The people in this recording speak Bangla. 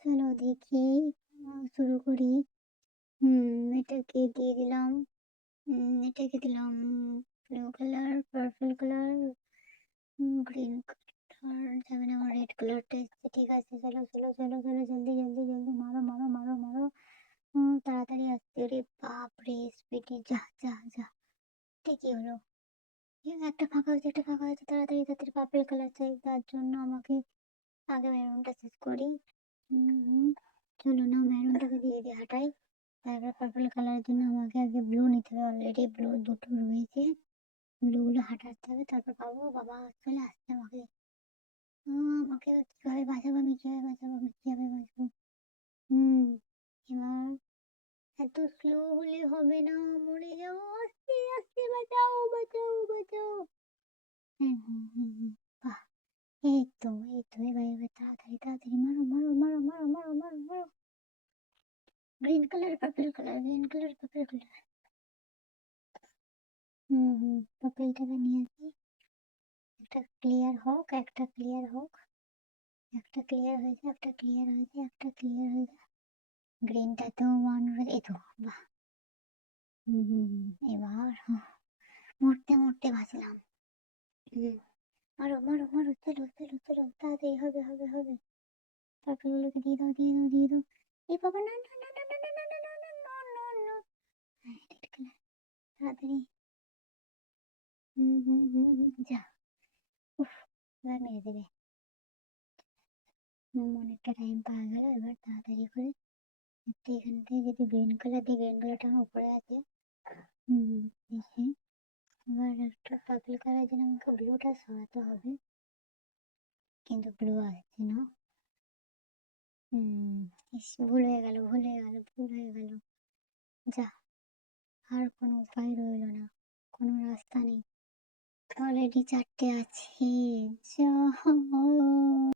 চলো দেখি, শুরু করি। এটাকে দিয়ে দিলাম, এটাকে দিলাম blue colour, purple colour, green colour যাবে না, আমার রেড কালারটা এসছে। ঠিক আছে, চলো চলো চলো চলো, জলদি জলদি জলদি মারো মারো মারো মারো। তাড়াতাড়ি আসতে, রে বাপ রে, স্পিডে যা যা যা। এটা কি হলো? একটা ফাঁকা হয়েছে, একটা ফাঁকা হয়েছে, তাড়াতাড়ি তাড়াতাড়ি পার্পল কালার চাই, তার জন্য আমাকে আগে মেরুনটা শেষ করি। হুম, চলো না, মেরুনটাকে দিয়ে দিয়ে হাঁটাই। তারপর পার্পল কালারের জন্য আমাকে আগে ব্লু নিতে হবে, অলরেডি ব্লু দুটো রয়েছে। ব্লুগুলো হাঁটাতে হবে, তারপর পাবো। বাবা চলে আসছে আমাকে। আমাকে কিভাবে বাঁচাবো, আমি কিভাবে বাঁচাবো, আমি কিভাবে বাঁচবো? হুম এবার এত স্লো হলে হবে না, মরে যাবো। আস্তে আস্তে, বাঁচাও বাঁচাও বাঁচাও। বাহ, এই তো এবার এবার তাড়াতাড়ি তাড়াতাড়ি মারো মারো মারো মারো মারো মারো মারো। Green colour, purple colour, green colour, purple colour. পার্পলটাকে নিয়ে আসি। একটা ক্লিয়ার হোক, একটা ক্লিয়ার হোক। একটা ক্লিয়ার হয়েছে, একটা ক্লিয়ার হয়েছে, একটা ক্লিয়ার হয়েছে। গ্রিনটাতেও ওয়ান রয়েছে, এই তো। বাহ। এবার মরতে মরতে বাঁচলাম। হুম, মারো মারো মারো, চলো চলো চলো, তাড়াতাড়ি হবে হবে হবে। পার্পলগুলোকে দিয়ে দাও দিয়ে দাও দিয়ে দাও। এই বাবা, না না না না না না না না না না না না। হ্যাঁ, রেড কালার, তাড়াতাড়ি। যা। উফ, এবার মেরে দেবে। অনেকটা টাইম পাওয়া গেল, এবার তাড়াতাড়ি করে একটা এখান থেকে যদি গ্রিন কালার দিয়ে, গ্রিন কালারটা আমার উপরে আছে। দেখি, এবার একটা পার্পল কালার জন্য আমাকে ব্লুটা সরাতে হবে, কিন্তু ব্লু আসছে না। ভুল হয়ে গেল ভুল হয়ে গেল ভুল হয়ে গেল। যা, আর কোনো উপায় রইল না, কোনো রাস্তা নেই। অলরেডি চারটে আছে। যা।